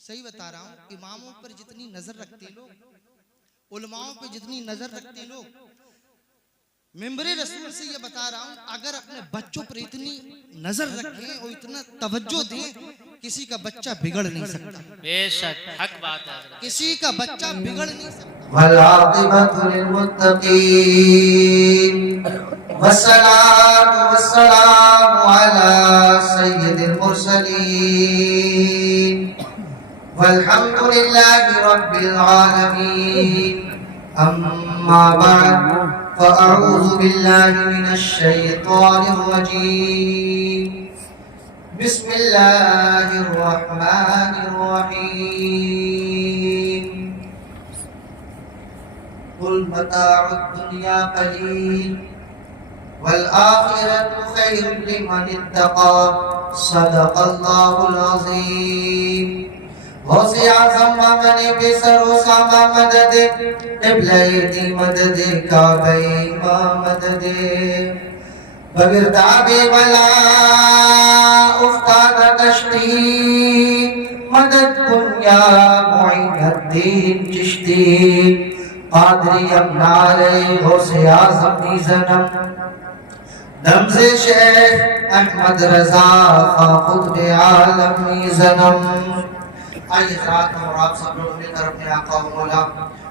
صحیح بتا رہا ہوں، اماموں پر جتنی نظر رکھتے لوگ، علماءوں پہ جتنی نظر رکھتے لوگ، ممبر رسول سے یہ بتا رہا ہوں، اگر اپنے بچوں پر اتنی نظر رکھیں اور اتنا توجہ دیں، کسی کا بچہ بگڑ نہیں سکتا، بے شک حق بات ہے، کسی کا بچہ بگڑ نہیں سکتا۔ والعاقبۃ للمتقین والصلاة والسلام علی سید المرسلین والحمد للہ رب العالمین اما بعد فاعوذ باللہ من الشیطان الرجیم بسم اللہ الرحمن الرحیم قل متاع الدنیا قلیل والآخرة خیر لمن اتقى صدق اللہ العظیم غوث اعظم مامن بے سر و ساما مدد قبلہ دی مدد کعبہ امام مدد بگرداب بلا افتاد کشتی مدد کن یا معین الدین چشتی قادری امنار غوث اعظم نیزنم دمز شیخ احمد رضا خاخد عالم نیزنم۔ آئیے حضرات اور آپ سب لوگ مل کر اپنے آقا و مولا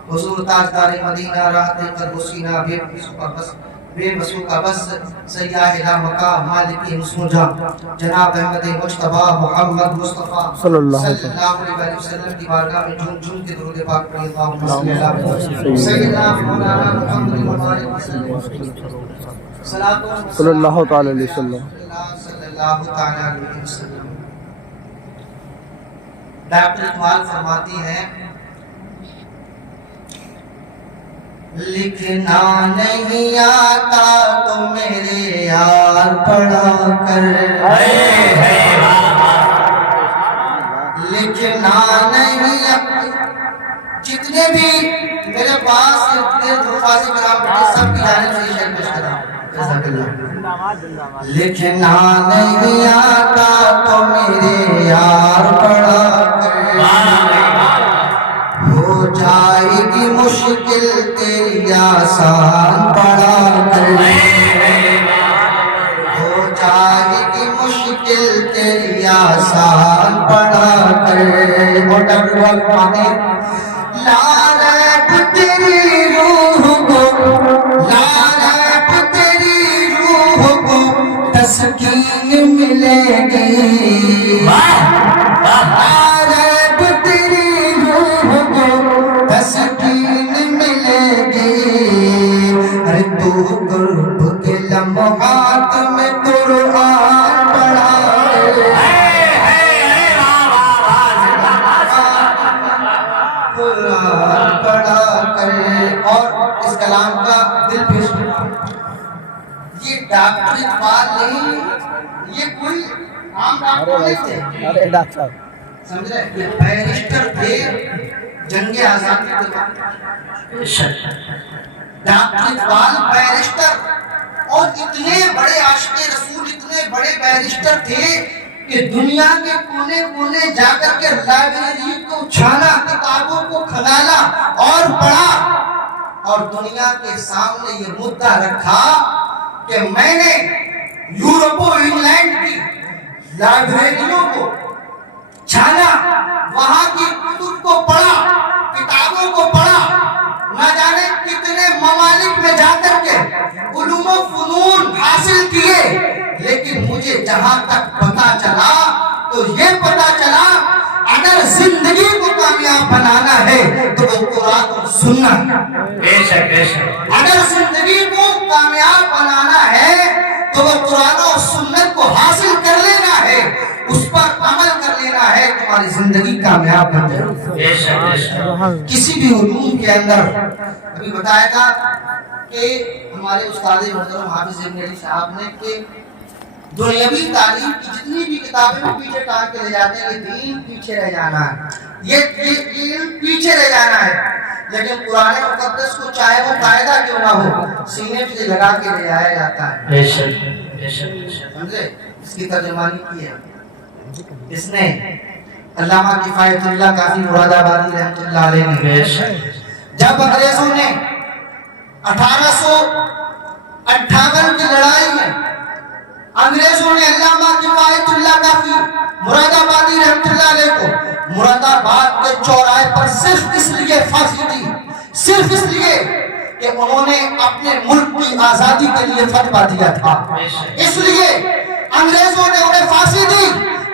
حضور تاجدار مدینہ راحت قلب و سینہ بے بسو کا بس سیاہ لامقام مالک مسموجہ جناب احمد مجتبی محمد مصطفیٰ صلی اللہ علیہ وسلم کی بارگاہ میں جھوم جھوم کے درود پاک پڑھی اللہم صلی اللہ علیہ سیدنا مولانا محمد مبارک صلی اللہ تعالی علیہ وسلم صلی اللہ تعالی علیہ وسلم۔ ڈاکٹر اقبال فرماتی ہیں لکھنا نہیں آتا تو میرے یار پڑھا کر، لکھنا نہیں جتنے بھی میرے پاس درخواست کرام بیٹھے سب کی جانب سے شیخ پیش کرام لکھنا نہیں آتا تو میرے یار پڑھا کر، ہو جائے گی مشکل تیری آسان پڑھا کر، ہو جائے گی مشکل تیری آسان پڑھا کر۔ اور ڈاکٹر اقبال فرماتے ہیں لا ریب تیری روح کو، لا ریب تیری روح کو تسکین ملے گی، لا ریب تیری روح کو تسکین ملے گی، ارے تو قرب کے لمحات میں قرآن پڑھا قرآن پڑھا کرے۔ اور اس کلام کا دل پیش یہ ڈاکٹر اقبال نہیں، یہ کوئی عام ڈاکٹر نہیں تھے، سمجھ رہے یہ بیرسٹر تھے جنگ آزادی کے بعد۔ ڈاکٹر اقبال بیرسٹر اور اتنے بڑے عاشق رسول، اتنے بڑے بیرسٹر تھے کہ دنیا کے کونے کونے جا کر کے لائبریری کو چھانا، کتابوں کو کھنگالا اور پڑھا، اور دنیا کے سامنے یہ مدعا رکھا کہ میں نے یورپ و انگلینڈ کی لائبریریوں کو چھانا، وہاں کی کتب کو پڑھا، کتابوں کو پڑھا، نہ جانے کتنے ممالک میں جا کر کے علوم و فنون حاصل کیے، لیکن مجھے جہاں تک پتا چلا تو یہ پتا چلا اگر زندگی کو کامیاب بنانا ہے تو وہ قرآن و سنت، اگر زندگی کو کامیاب بنانا ہے تو وہ قرآن و سنت کو حاصل کر لینا ہے، اس پر عمل کر لینا ہے، تمہاری زندگی کامیاب بن جائے۔ کسی بھی علوم کے اندر ابھی بتایا تھا کہ ہمارے استاد محترم حافظ ابن علی صاحب نے کہ دنیاوی تعلیم کی جتنی بھی کتابیں وہ پیچھے ٹانگ کے لے جاتے ہیں، یہ دین پیچھے رہ جانا ہے، یہ دین پیچھے رہ جانا ہے، لیکن قرآن مقدس کو چاہے وہ قاعدہ کیوں نہ ہو سینے پہ لگا کے لے جایا جاتا ہے۔ سمجھے؟ اس کی ترجمانی کی ہے اس نے علامہ کفایت اللہ کافی مراد آبادی رحمۃ اللہ علیہ نے جب انگریزوں نے 1858 کی لڑائی میں انگریزوں نے علامہ کفایت اللہ کافی مراد آبادی رحمۃ اللہ علیہ کو مراد آباد کے چوراہے پر صرف اس لیے پھانسی دی، صرف اس لیے کہ انہوں نے اپنے ملک کی آزادی کے لیے فتویٰ دیا تھا، اس لیے انگریزوں نے انہیں پھانسی دی۔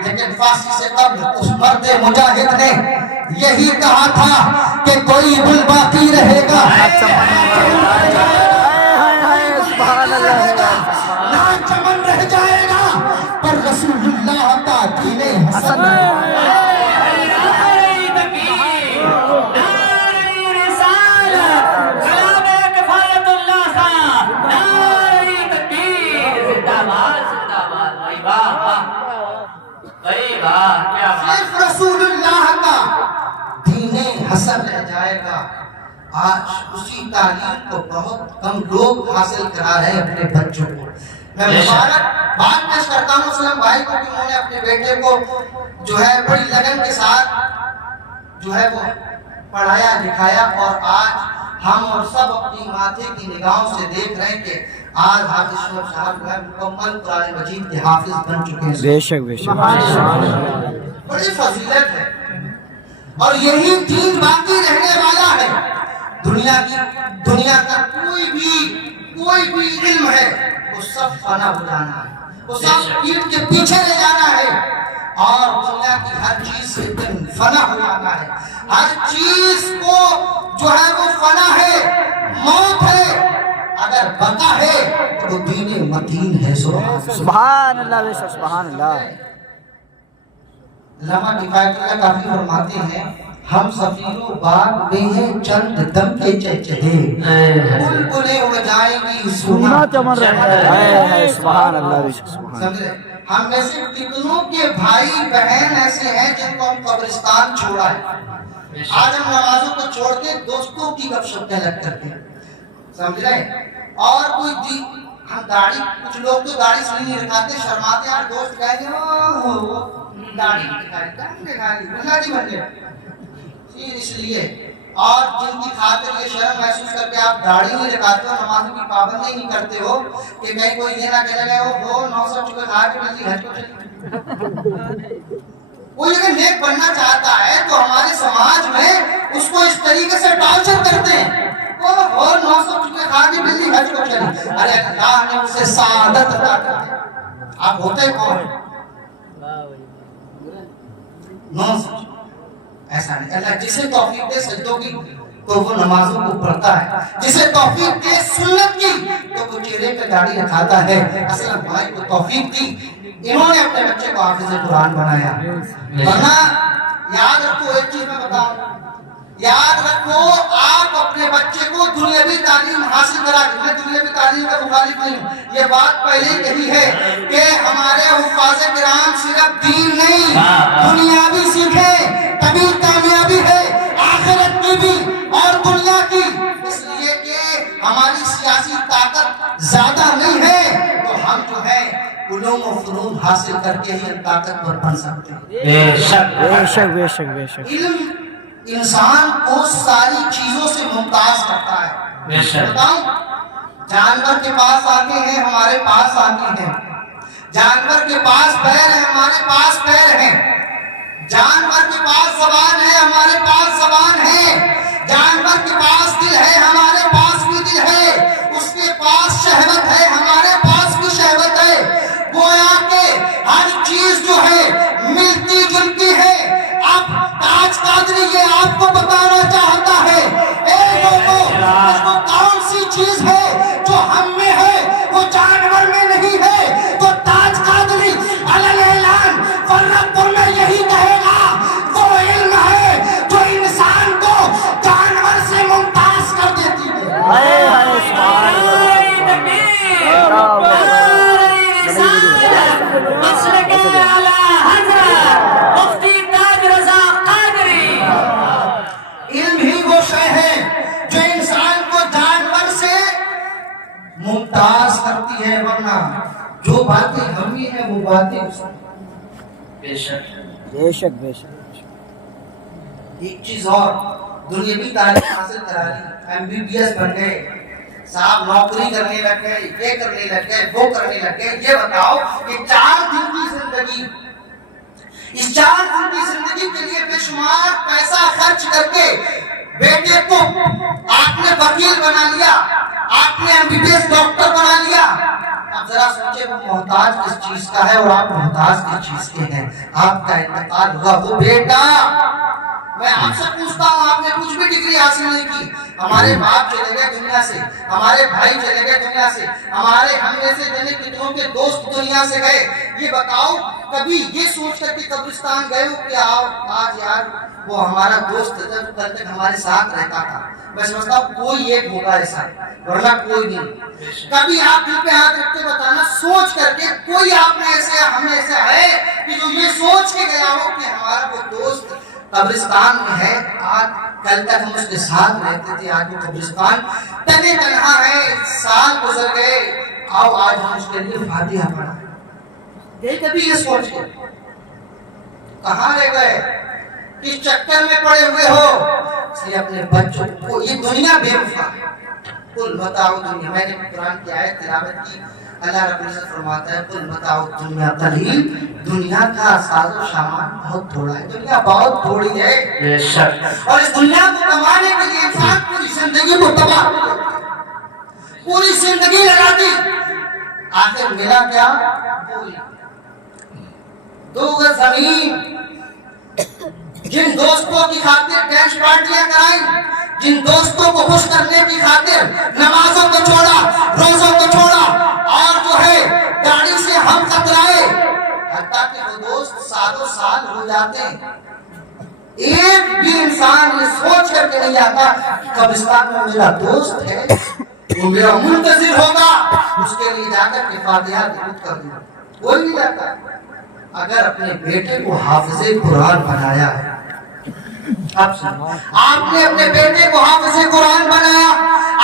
لیکن پھانسی سے قبل اس مرد مجاہد نے یہی کہا تھا کہ کوئی دل باقی رہے گا، نہ چمن رہ جائے گا، پر رسول اللہ کا دین حسن صرف رسول اللہ کا دین حسن رہ جائے گا۔ آج اسی تعلیم کو بہت کم لوگ حاصل کرا رہے ہیں اپنے بچوں کو۔ میں مبارک بات پیش کرتا ہوں اسلام بھائی کو کہ انہوں نے اپنے بیٹے کو جو ہے بڑی لگن کے ساتھ جو ہے وہ پڑھایا لکھایا، اور آج ہم اور سب اپنی ماتھے کی نگاہوں سے دیکھ رہے ہیں کہ آج حافظ شعیب صاحب جو ہے مکمل قرآن مجید کے حافظ بن چکے ہیں۔ بے شک بے شک بڑی فضیلت ہے، اور یہی دین باقی رہنے والا ہے۔ دنیا کا کوئی بھی علم ہے وہ سب فنا ہو جانا ہے، وہ سب پیٹ کے پیچھے لے جانا ہے، اور دنیا کی ہر چیز سے فنا ہو جانا ہے۔ ہر چیز کو جو ہے وہ فنا ہے، موت ہے، اگر بقا ہے تو وہ دین متین ہے۔ سبحان اللہ بے شک سبحان اللہ۔ علامہ کفایت اللہ کافی فرماتے ہیں ہم سفیرو باغ میں ہیں چند دم کے چہچہے، بلبلیں اڑ جائیں گی سونا چمن رہے۔ سبحان اللہ بے شک سبحان اللہ۔ ہم میں سے کتنوں کے بھائی بہن ایسے ہیں جن کو ہم قبرستان چھوڑا ہے، آج ہم نمازوں کو چھوڑ کے دوستوں کی گپ شپ میں لگ کرتے ہیں، سمجھ رہے ہیں؟ اور کوئی ہم داڑھی، کچھ لوگ تو داڑھی سے نہیں رکھاتے، شرماتے ہیں، دوست کہہ گے داڑھی دکھائی بن گئے اس لیے، اور جن کی خاطر یہ شرم محسوس کر کے آپ داڑھی نہیں رکھاتے ہو، نمازوں کی پابندی نہیں کرتے ہو کہ کہیں کوئی یہ نہ کہنے لگے وہ 900 چکے کھا کے جلدی حج کو چلی۔ کوئی اگر نیک بننا چاہتا ہے تو ہمارے سماج میں اس کو اس طریقے سے ٹارچر کرتے ہیں، وہ 900 چکے کھا کے جلدی حج کو چلی۔ ارے اللہ نے اسے سعادت عطا کر دی، آپ ہوتے کون؟ ایسا نہیں، اللہ جسے توفیق دے سجدوں کی تو وہ نمازوں کو پڑھتا ہے، جسے توفیق دے سنت کی تو وہ چہرے پہ داڑھی رکھاتا ہے۔ اسلام بھائی کو توفیق دی، انہوں نے اپنے بچے کو حافظ قرآن بنایا۔ ورنہ یاد رکھو ایک چیز میں بتاؤں، یاد رکھو آپ اپنے بچے کو دنیاوی تعلیم حاصل کرا کے، میں دنیاوی تعلیم کا مخالف نہیں ہوں، یہ بات پہلے کہی ہے کہ ہمارے حفاظ کرام صرف دین نہیں دنیاوی سیکھیں، تبھی کامیابی ہے آخرت کی بھی اور دنیا کی۔ اس لیے کہ ہماری سیاسی طاقت زیادہ نہیں ہے تو ہم جو ہے علوم و فنون حاصل کر کے ہی طاقتور بن سکتے ہیں۔ بے شک بے شک بے شک بے شک۔ علم انسان کو ساری چیزوں سے ممتاز کرتا ہے۔ بتاؤں، جانور کے پاس آتے ہیں ہمارے پاس آتے ہیں، جانور کے پاس پیر ہے ہمارے پاس پیر ہیں، جانور کے پاس زبان ہے ہمارے پاس زبان ہے، جانور کے پاس دل ہے ہمارے پاس بھی دل ہے، اس کے پاس شہوت ہے ہمارے پاس بھی شہوت ہے۔ گویا کہ ہر چیز جو ہے ملتی جلتی ہے۔ اب تاج قادری یہ آپ کو بتانا چاہتا ہے، اے لوگوں، اس کو کون سی چیز ہے جو ہم میں ہے وہ جانور میں نہیں ہے؟ تو تاج قادری علل اعلان فرقپور میں یہی کہے گا، وہ علم ہے جو انسان کو جانور سے ممتاز کر دیتی ہے۔ علم ہی وہ شے ہے جو انسان کو جانور سے ممتاز کرتی ہے، ورنہ جو باتیں ہم ہی ہیں وہ باتیں بے شک بے شک۔ ایک چیز اور، دنیاوی تعلیم حاصل کرا لی، MBBS بن گئے صاحب، نوکری کرنے لگ گئے، یہ کرنے لگ گئے، وہ کرنے لگ گئے. یہ بتاؤ کہ 4 دن کی زندگی، اس 4 دن کی زندگی کے لیے بے شمار پیسہ خرچ کر کے بیٹے کو آپ نے وکیل بنا لیا، آپ نے MBBS ڈاکٹر بنا لیا. اب ذرا سوچے وہ محتاج کس چیز کا ہے اور آپ محتاج کس چیز کے ہیں. آپ کا انتقال ہوا، وہ بیٹا، میں آپ سے پوچھتا ہوں، آپ نے کچھ بھی ڈگری حاصل نہیں کی، ہمارے باپ چلے گئے دنیا سے، ہمارے بھائی چلے گئے دنیا سے، ہمارے ہم میں سے جنے کتنوں کے دوست دنیا سے گئے. یہ بتاؤ کبھی یہ سوچ کر کے قبرستان گئے ہو کہ آؤ آج یار وہ ہمارا دوست تھا جو کل تک ہمارے ساتھ رہتا تھا؟ میں سمجھتا ہوں کوئی ایک ہوگا ایسا، ورنہ کوئی نہیں. کبھی آپ دل پہ ہاتھ رکھ کے بتانا، سوچ کر کے کوئی آپ میں ایسے ہم ایسے ہے کہ جو یہ سوچ کے گیا ہو کہ ہمارا وہ دوست قبرستان میں ہے، آج کل تک ہم اس کے ساتھ رہتے تھے، آج وہ قبرستان تنے تنہا ہے، سال گزر گئے، آؤ آج ہم اس کے لیے فاتحہ پڑھا. یہ کبھی یہ سوچ کے کہاں رہ گئے، کس چکر میں پڑے ہوئے ہو؟ اس لیے اپنے بچوں کو، یہ دنیا بے وفا، قل متاع دنیا، میں نے قرآن کی آیت تلاوت کی، اللہ رب العزت فرماتا ہے قل متاع دنیا قلیل، دنیا کا ساز و سامان بہت تھوڑا ہے، دنیا بہت تھوڑی ہے. اور اس دنیا کو کمانے کے لیے انسان پوری زندگی کو تباہ کر دیتا ہے، پوری زندگی لگا دی، آخر ملا کیا؟ دو گز زمین. جن دوستوں کی خاطر ڈانس پارٹیاں کرائیں، جن دوستوں کو خوش کرنے کی خاطر نمازوں کو چھوڑا، روزوں کو چھوڑا، اور جو ہے داڑھی سے ہم کترائے، حتیٰ کہ وہ دوست سالوں سال ہو جاتے ہیں. ایک بھی انسان یہ سوچ کر کے نہیں آتا کہ قبرستان میں میرا دوست ہے، وہ میرا منتظر ہوگا، اس کے لیے جا کر کے فاتحہ درود کر دوں. کوئی نہیں جاتا. اگر اپنے بیٹے کو حافظ قرآن بنایا ہے، آپ نے اپنے بیٹے کو حافظ قرآن بنایا،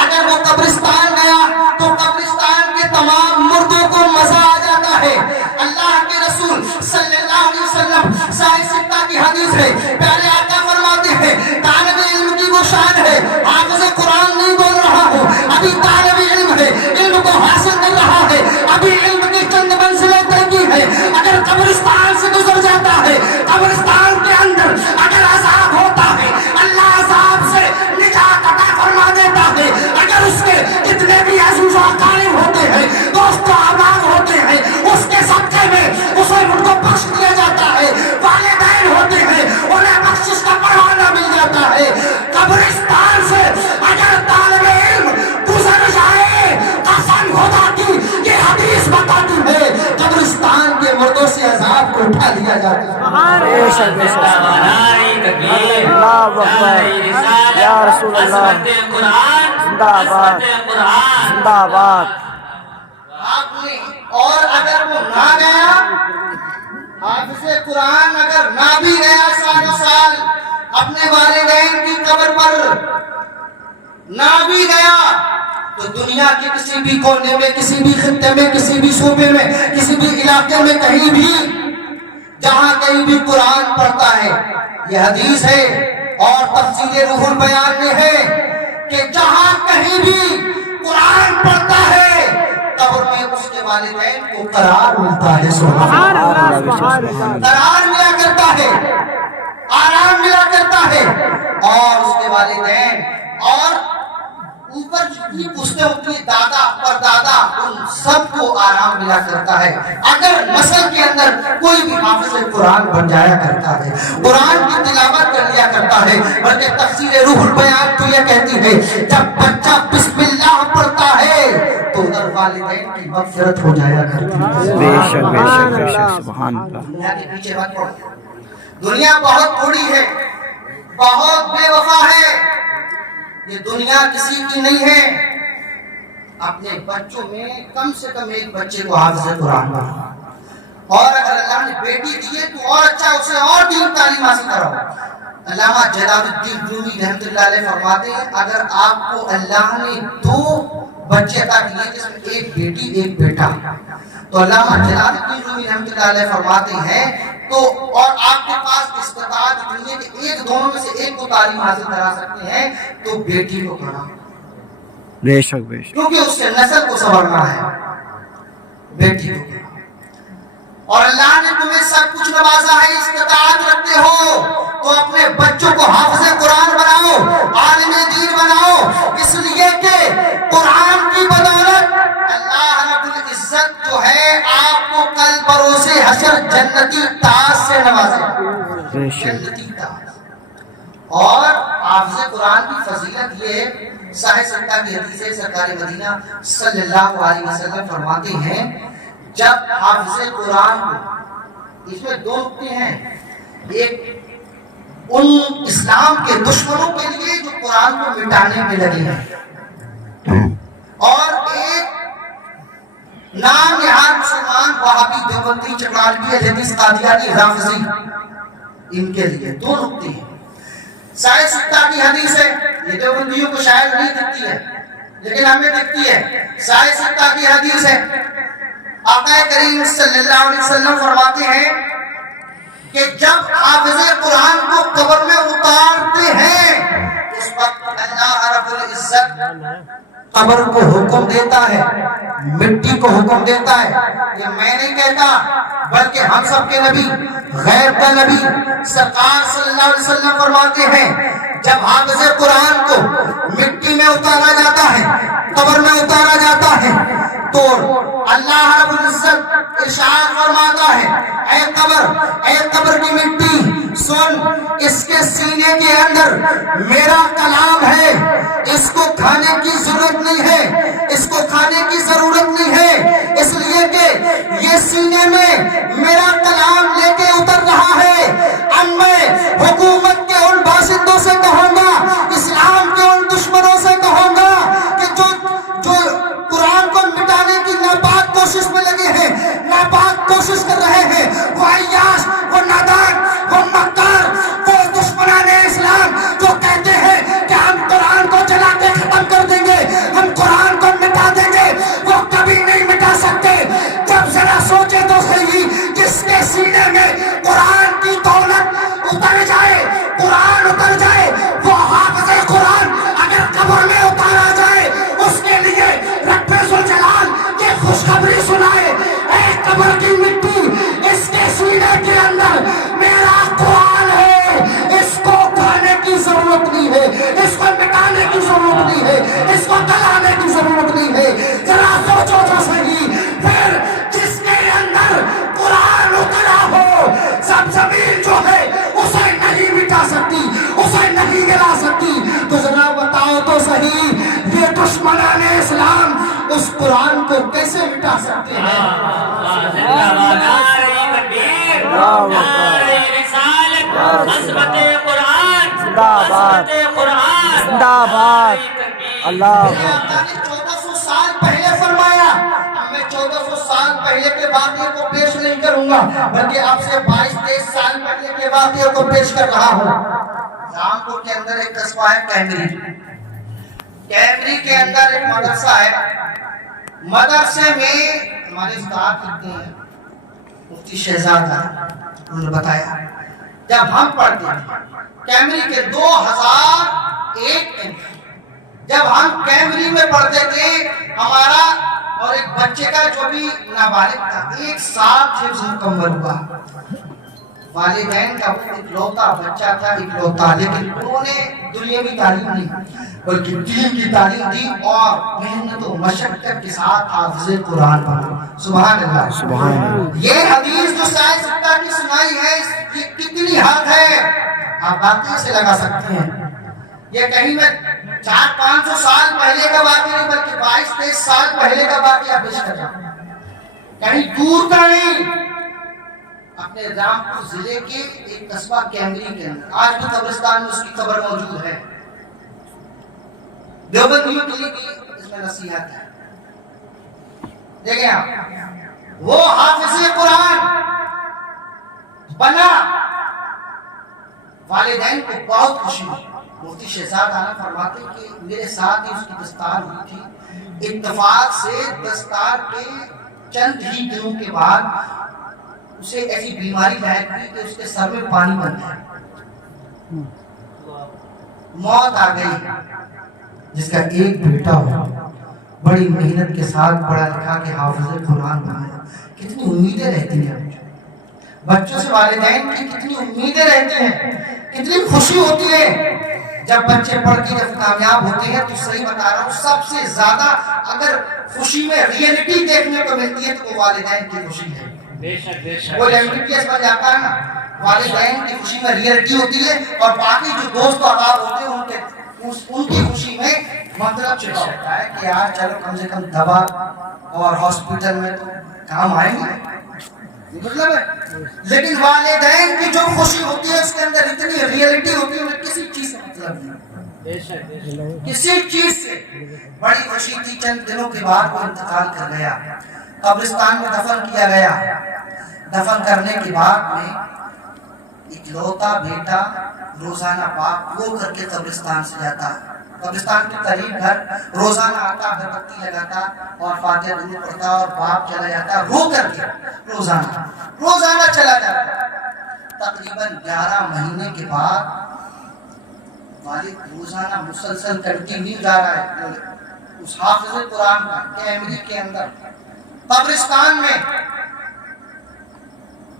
اگر وہ قبرستان گیا تو قبرستان کے تمام مردوں کو مزہ آ جاتا ہے. اللہ کے رسول صلی اللہ علیہ وسلم صحیح ستہ کی حدیث ہے، پیارے آقا فرماتے ہیں طالب علم کی وہ شان ہے، حافظ قرآن نہیں بول رہا ہوں، ابھی طالب علم ہے، علم کو حاصل کر رہا ہے، ابھی علم کی چند منزلیں طے کی ہے. اگر قبرستان سے گزر جاتا ہے، قبرستان کے اندر اگر عذاب ہوتا ہے، اللہ عذاب سے نجات عطا فرما دیتا ہے. اگر اس کے اتنے بھی عزیز و اقارب ہوتے ہیں، دوست و احباب ہوتے ہیں، اس کے صدقے میں اسے ان کو بخش دیا جاتا ہے. والدین ہوتے ہیں، انہیں بخشش کا پروانہ مل جاتا ہے. قبرستان سے اگر طالب علم گزر جائے، قسم خدا کی یہ حدیث بتاتی ہے قبرستان کے مردوں سے عذاب کو اٹھا لیا جاتا ہے. اللہ اکبر، یا رسول اللہ، زندہ آباد، زندہ آباد. آپ نے، اور اگر وہ نہ گیا، حافظ قرآن اگر نہ بھی گیا سالوں سال اپنے والدین کی قبر پر نہ بھی گیا، تو دنیا کے کسی بھی کونے میں، کسی بھی خطے میں، کسی بھی صوبے میں، کسی بھی علاقے میں، کہیں بھی جہاں کہیں بھی قرآن پڑھتا ہے، یہ حدیث ہے اور تفسیر روح البیان میں ہے کہ جہاں کہیں بھی قرآن پڑھتا ہے قبر میں اس کے والدین کو قرار ملتا ہے. سبحان اللہ، قرار ملا کرتا ہے، آرام ملا کرتا ہے، اور اس کے والدین اور اوپر جتنی پوچھتے ہوتی ہے دادا پر دادا، ان سب کو آرام ملا کرتا ہے. اگر نسل کے اندر کوئی بھی حافظ قرآن بن جایا کرتا ہے، قرآن کی تلاوت کر لیا کرتا ہے، بلکہ تفسیر روح البیان تو یہ کہتی ہے جب بچہ بسم اللہ پڑھتا ہے تو ادھر والدین کی مغفرت ہو جایا کرتی ہے. بے شک بے شک بے شک، سبحان اللہ. دنیا کے پیچھے مت پڑو، دنیا بہت تھوڑی ہے، بہت بے وفا ہے، یہ دنیا کسی کی نہیں ہے. اپنے بچوں میں کم سے کم ایک بچے کو حافظ قرآن بناؤ، اور اگر اللہ نے بیٹی دی ہے تو اور اچھا اسے اور دین تعلیم حاصل کراؤ. علامہ جلال الدین رومی رحمۃ اللہ علیہ فرماتے ہیں اگر آپ کو اللہ نے 2 بچے عطا کیے جس میں ایک بیٹی ایک بیٹا، تو علامہ جلال الدین رومی رحمۃ اللہ علیہ فرماتے ہیں تو اور آپ کے پاس استطاعت اتنی ہے کہ ایک دونوں میں سے ایک کو تعلیم حاصل کرا سکتے ہیں تو بیٹی کو پڑھا، بے شک بے شک، کیونکہ اس کے نسل کو سنورنا ہے، بیٹی کو پڑھا۔ اور اللہ نے تمہیں سب کچھ نوازا ہے، استطاعت رکھتے ہو تو اپنے بچوں کو حافظ قرآن بناؤ، عالم دین بناؤ، اس لیے کہ قرآن کی بدولت اللہ رب العزت جو ہے آپ کو کل بروز حشر جنتی تاج سے نوازے، بے شک، جنتی تاج۔ اور حافظ قرآن کی فضیلت یہ ہے، صحیح ستہ کی حدیث ہے، سرکار مدینہ صلی اللہ علیہ وسلم فرماتے ہیں جب حافظ قرآن کو، اس میں دو نقطے ہیں، ایک ان اسلام کے دشمنوں کے لیے جو قرآن کو مٹانے میں لگے ہیں، اور ایک نام نہاد مسلمان وہابی دیوبندی چکراتی حدیث قادیانی رافضی، ان کے لیے دو نقطے ہیں۔ سائے ستہ کی حدیث ہے، یہ دیوبندیوں کو شاید نہیں دکھتی ہے لیکن ہمیں دکھتی ہے، سائے ستہ کی حدیث ہے، آقا کریم صلی اللہ علیہ وسلم فرماتے ہیں کہ جب حافظ قرآن کو قبر میں اتارتے ہیں اس وقت اللہ رب العزت قبر کو حکم دیتا ہے، مٹی کو حکم دیتا ہے، یہ میں نہیں کہتا بلکہ ہم سب کے نبی غیر کا نبی سرکار صلی اللہ علیہ وسلم فرماتے ہیں جب حافظ قرآن کو مٹی میں اتارا جاتا ہے، قبر میں اتارا جاتا ہے تو اللہ رب العزت ارشاد فرماتا ہے اے قبر کی مٹی سن، اس کے سینے کے اندر میرا کلام ہے، اس کو کھانے کی ضرورت نہیں ہے، اس کو کھانے کی ضرورت نہیں ہے، اس لیے کہ یہ سینے میں میرا کلام لے کے اتر رہا ہے۔ اب میں حکومت کے ان باشندوں سے کہوں گا، اسلام کے ان دشمنوں سے کہوں گا کہ جو قرآن کو مٹانے کی ناپاک کوشش میں لگے ہیں، ناپاک کوشش کر رہے ہیں، وہ عیاش، وہ نادان، وہ مکار، وہ دشمنان اسلام جو کہتے ہیں کہ ہم قرآن کو جلا کے ختم کر دیں گے، ہم قرآن کو مٹا دیں گے، وہ کبھی نہیں مٹا سکتے۔ جب ذرا سوچے تو صحیح، جس کے سینے میں قرآن کی دولت اتر جائے، قرآن اتر جائے، وہ حافظ قرآن اگر قبر میں اتارا جائے اس کے لیے رب ذوالجلال یہ خوشخبری سنائے، اے قبر کی مٹی، اس کے سینے کے اندر میرا قرآن ہے، اس کو کھانے کی ضرورت نہیں ہے، اس کو مٹانے کی ضرورت نہیں ہے، اس کو گلانے کی ضرورت نہیں ہے۔ ذرا سوچو تو صحیح، پھر جس کے اندر قرآن اترا ہو، سب زمین جو ہے اسے نہیں مٹا سکتی، اسے نہیں گلا سکتی، تو ذرا بتاؤ تو صحیح یہ دشمنان اسلام اس قرآن کو کیسے مٹا سکتے ہیں؟ زندہ باد اللہ، 1400 سال پہلے فرمایا، میں 1400 سال پہلے کے واقعے کو پیش نہیں کروں گا بلکہ آپ سے 22-23 سال پہلے کے واقعے کو پیش کر رہا ہوں۔ رامپور کے اندر ایک قصبہ ہے کیمری کے اندر ایک مدرسہ ہے، مدرسے میں ہمارے استاد لکھتے ہیں مفتی شہزادہ، انہوں نے بتایا جب ہم پڑھتے تھے کیمری کے 2001 میں، جب ہم کیمری میں پڑھتے تھے، ہمارا اور ایک بچے کا جو بھی نابالغ تھا 1 سال حفظ مکمل ہوا، والدین کا وہ اکلوتا بچہ تھا، اکلوتا، لیکن انہوں نے دنیاوی تعلیم نہیں بلکہ دین کی تعلیم دی اور محنت و مشقت کے ساتھ حافظ قرآن بنا۔ سبحان اللہ، سبحان اللہ۔ یہ حدیث جو سائے ستہ کی سنائی ہے یہ کتنی حد ہے آپ واقعی سے لگا سکتے ہیں۔ یہ کہیں میں 400-500 سال پہلے کا واقعہ نہیں بلکہ 22-23 سال پہلے کا واقعہ پیش کر رہا ہوں، کہیں دور کا نہیں، اپنے رامپور ضلع کے ایک قصبہ کیمری کے اندر آج بھی قبرستان میں اس کی قبر موجود ہے۔ دیوبندیوں کے لیے اس میں نصیحت ہے، دیکھیں آپ، وہ حافظ قرآن بنا، والدین کو بہت خوشی ہوئی۔ مفتی شہزاد آنا فرماتے کہ میرے ساتھ ہی اس کی دستار ہوئی تھی، اتفاق سے دستار کے چند ہی دنوں کے بعد اسے ایسی بیماری لاحق ہوئی کہ اس کے سر میں پانی بن گیا، موت آ گئی۔ جس کا ایک بیٹا ہو، بڑی محنت کے ساتھ پڑھا لکھا کے حافظ قرآن بنایا، کتنی امیدیں رہتی ہیں بچوں سے، والدین کی کتنی امیدیں رہتی ہیں، کتنی خوشی ہوتی ہے جب بچے پڑھ کے جب کامیاب ہوتے ہیں۔ تو صحیح بتا رہا ہوں، سب سے زیادہ اگر خوشی میں ریئلٹی دیکھنے کو ملتی ہے تو وہ والدین کی خوشی ہے۔ وہ MBBS بن جاتا ہے نا، والدین کی خوشی میں ریئلٹی ہوتی ہے، اور باقی جو دوست و احباب ہوتے ہیں ان کی خوشی میں مطلب چھپا ہوتا ہے کہ یار چلو کم سے کم دوا اور ہاسپٹل میں تو کام آئیں گے، مطلب ہے۔ لیکن والدین کی جو خوشی ہوتی ہے اس کے اندر اتنی ریئلٹی ہوتی ہے، انہیں کسی چیز سے مطلب نہیں، کسی چیز سے۔ بڑی خوشی تھی، چند دنوں کے بعد وہ انتقال کر گیا، قبرستان میں دفن کیا گیا۔ دفن کرنے کے بعد میں اکلوتا بیٹا روزانہ پاک رو کر کے قبرستان سے جاتا، قبرستان کے قریب گھر، روزانہ آتا، اگر بتی لگاتا اور فاتحہ درود پڑھتا، اور باپ چلا جاتا رو کر کے، روزانہ چلا جاتا۔ تقریباً 11 مہینے کے بعد والد روزانہ مسلسل کنٹینیو جا رہا ہے اس حافظ قرآن کا کیمری کے اندر قبرستان میں۔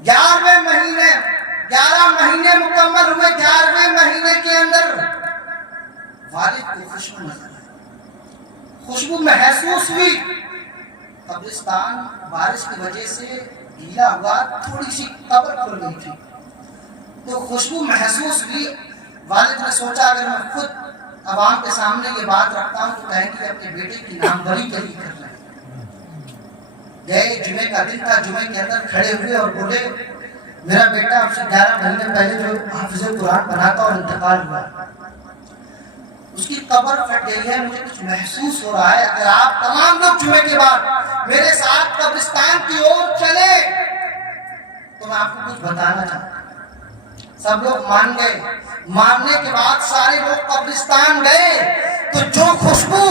11 مہینے مکمل ہوئے، 11ویں مہینے کے اندر والد کو خوشبو نظر آئی، خوشبو محسوس ہوئی۔ قبرستان بارش کی وجہ سے گیلا ہوا، تھوڑی سی قبر کھل گئی تھی تو خوشبو محسوس ہوئی۔ والد نے سوچا اگر میں خود عوام کے سامنے یہ بات رکھتا ہوں تو کہیں کہ اپنے بیٹے کی ناموری کر رہے ہیں۔ گئے، جمعے کا دن تھا، جمعے کے اندر کھڑے ہوئے اور بولے میرا بیٹا اب سے 11 مہینے پہلے جو حافظ قرآن بنا تھا اور انتقال ہوا، اس کی قبر پھٹ گئی ہے، مجھے کچھ محسوس ہو رہا ہے، اگر آپ تمام لوگ جمعے کے بعد میرے ساتھ قبرستان کی اور چلے تو میں آپ کو کچھ بتانا چاہتا ہوں۔ سب لوگ مان گئے، ماننے کے بعد سارے لوگ قبرستان گئے تو جو خوشبو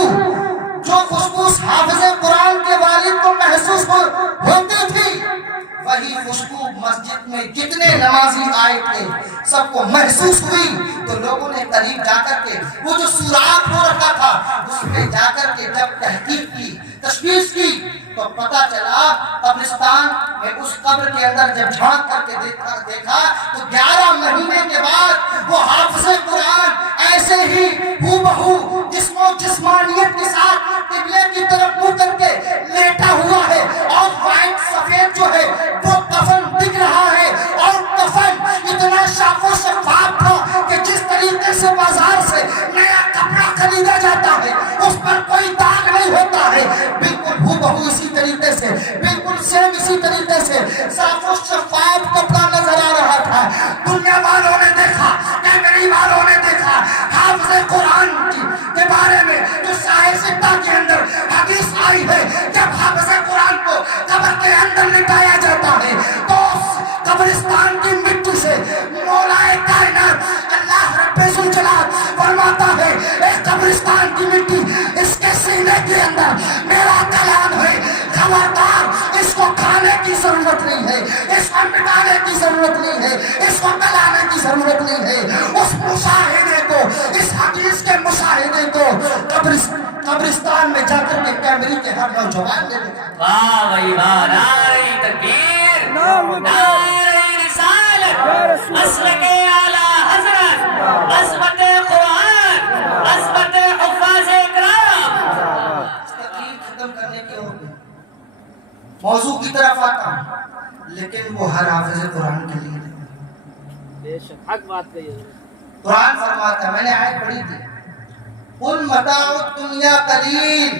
اس حافظ قرآن کے والد کو محسوس ہوتی تھی، وہی خوشبو مسجد میں جتنے نمازی آئے تھے سب کو محسوس ہوئی۔ تو لوگوں نے قریب جا کر کے وہ جو سوراخ ہو رکھا تھا اس میں جا کر کے جب تحقیق کی، تشخیص کی تو پتا چلا قبرستان میں اس قبر کے اندر جب جھانک کر کے دیکھا تو 11 مہینے کے بعد وہ حافظ قرآن ایسے ہی ہو جسم و جسمانیت کے ساتھ قبلے کی طرف منہ کر کے لیٹا ہوا ہے، اور وائٹ سفید جو ہے وہ کفن دکھ رہا ہے، اور کفن اتنا شاف و شفاف تھا کہ جس طریقے سے بازار سے نیا کپڑا خریدا جاتا ہے اس پر کوئی داغ نہیں ہوتا ہے، بالکل ہو اسی طریقے سے، بالکل سیم اسی طریقے سے صاف و شفاف کپڑا نظر آ رہا تھا۔ دنیا والوں نے دیکھا، کیمری والوں نے دیکھا، حافظ قرآن کے بارے میں جو صحیح ستہ کے اندر حدیث آئی ہے، جب حافظ قرآن کو قبر کے اندر لٹایا جاتا ہے تو قبرستان کی مٹی سے مولا کائنات اللہ رب ذوالجلال فرماتا ہے اے قبرستان کی مٹی، اس کے سینے کے اندر میرا کلام ہے، خبردار اس کو کھانے کی ضرورت نہیں ہے، اس کو مٹانے کی ضرورت نہیں ہے، اس کو گلانے کی ضرورت نہیں ہے۔ اس مشاہدے کو، اس حدیث کے مشاہدے کو قبرستان میں جا کر کے کیمری کے ہر نوجوان نے دیکھا۔ واہ بھائی واہ، نعرہ تکبیر، نعرہ رسالت، مسلک اعلیٰ حضرت، عظمت قرآن، عظمت حفاظ اکرام۔ تقریر ختم کرنے کی اور موضوع کی طرف آتا ہوں، لیکن وہ ہر حافظ قرآن کے لیے حق بات کہی ہے۔ قرآن فرماتا ہے، میں نے آیت پڑھی تھی، قل متاع الدنیا قلیل،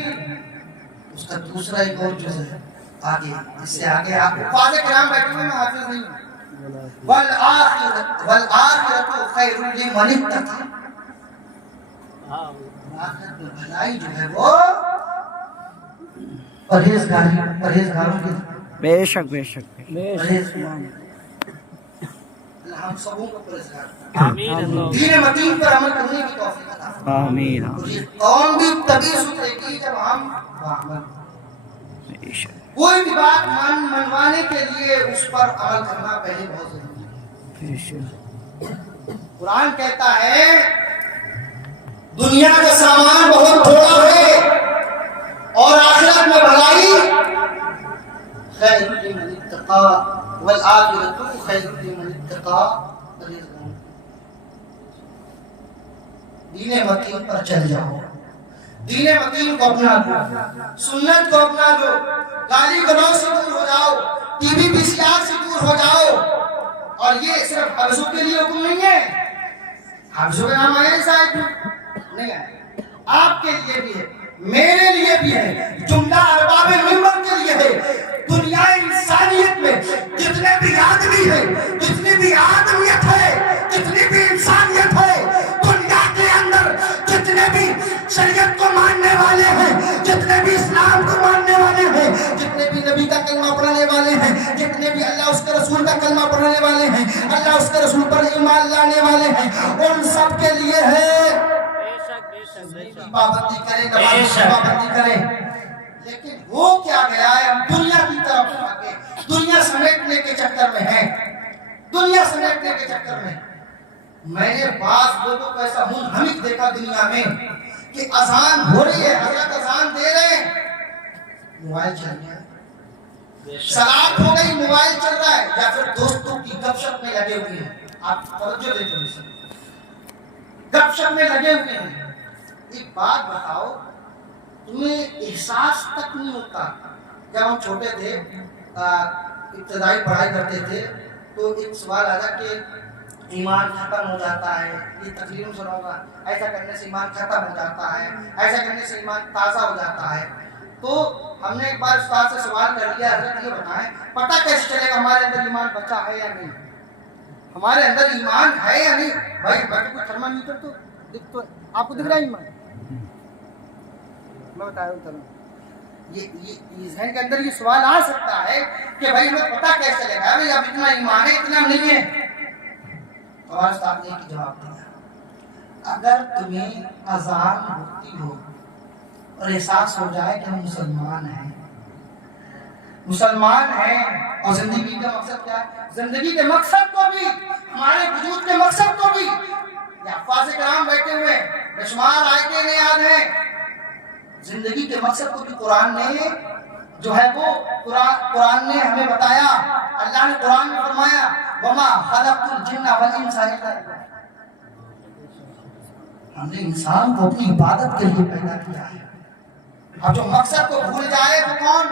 اس کا دوسرا ایک اور جز ہے آگے، اس سے آگے آپ حفاظ کرام بیٹھے ہوئے، میں حافظ نہیں ہوں، والآخرۃ خیر لمن اتقی، آخرت میں بھلائی جو ہے وہ پرہیزگاروں کی، بے شک بے شک ہم سبوں کو پرہیزگار دین متین پر عمل کرنے کی توفیق عطا فرمائے۔ آمین قوم بھی تبھی سدھرے گی جب ہم بے شک۔ کوئی بھی بات منوانے کے لیے اس پر عمل کرنا پہلے بہت ضروری ہے۔ قرآن کہتا ہے دنیا کا سامان بہت تھوڑا ہے اور آخرت میں بھلائی خیر لمن اتقى والآخرة خیر لمن اتقى۔ دین متین پر چل جاؤ، دین متین کو اپنا لو، سنت کو اپنا لو، گالی گلوچ سے دور ہو جاؤ، ٹی وی پی سی آر سے دور ہو جاؤ۔ اور یہ صرف حبشوں کے لیے حکم نہیں ہے، حبشوں کا نام آیا صاحب نہیں ہے، آپ کے لیے بھی ہے، میرے لیے بھی ہے، جملہ ارباب منبر کے لیے ہے۔ دنیا انسانیت میں جتنے بھی آدمی ہیں، جتنی بھی آدمیت ہے، جتنی بھی انسانیت ہے، دنیا کے اندر جتنے بھی شریعت کو ماننے والے ہیں، جتنے بھی اسلام کو ماننے والے ہیں، جتنے بھی نبی کا کلمہ پڑھنے والے ہیں، جتنے بھی اللہ اس کے رسول کا کلمہ پڑھنے والے ہیں، اللہ اس کے رسول پر ایمان لانے والے ہیں، ان سب کے لیے ہے پابندی کریں، نماز کی پابندی کریں۔ لیکن وہ کیا گیا ہے، ہم دنیا کی طرف آگے، دنیا سمیٹنے کے چکر میں ہیں، دنیا سمیٹنے کے چکر میں۔ میں نے بعض لوگوں کو ایسا منہمک دیکھا دنیا میں کہ اذان ہو رہی ہے، حضرت اذان دے رہے ہیں، موبائل چل رہا ہے، صلاۃ ہو گئی، موبائل چل رہا ہے، یا پھر دوستوں کی گپ شپ میں لگے ہوئے ہیں۔ آپ توجہ دیں تھوڑی سی، گپ شپ میں لگے ہوئے ہیں۔ ایک بات بتاؤ، تمہیں احساس تک نہیں ہوتا؟ جب ہم چھوٹے تھے، ابتدائی پڑھائی کرتے تھے، تو ایک سوال آیا کہ ایمان ختم ہو جاتا ہے، یہ تقریر میں سنا ہوگا، ایسا کرنے سے ایمان ختم ہو جاتا ہے، ایسا کرنے سے ایمان تازہ ہو جاتا ہے۔ تو ہم نے ایک بار استاد سے سوال کر لیا، حضرت یہ بتائیں پتہ کیسے چلے گا ہمارے اندر ایمان بچا ہے یا نہیں، ہمارے اندر ایمان ہے یا نہیں؟ بھائی باقی کوئی تھرمامیٹر تو دکھ تو آپ کو دکھ رہا ہے ایمان؟ میں بتایا ہوں، یہ ذہن کے اندر یہ سوال آ سکتا ہے کہ بھائی ہمیں پتہ کیسے چلے گا بھائی اب اتنا ایمان ہے اتنا نہیں ہے؟ اور استاد نے ایک جواب دیا، اگر تمہیں اذان ہوتی ہو اور احساس ہو جائے کہ ہم مسلمان ہیں، مسلمان ہیں، اور زندگی کا مقصد کیا ہے؟ زندگی کے مقصد کو بھی، ہمارے وجود کے مقصد کو بھی، یا حفاظ کرام بیٹھے ہوئے بے شمار آیتیں یاد ہیں، زندگی کے مقصد کو بھی قرآن نے جو ہے وہ قرآن نے ہمیں بتایا۔ اللہ نے قرآن میں فرمایا وما خلقت الجن والانس الا لِيَعْبُدُونِ، ہم نے انسان کو اپنی عبادت کے لیے پیدا کیا ہے۔ اب جو مقصد کو بھول جائے وہ کون؟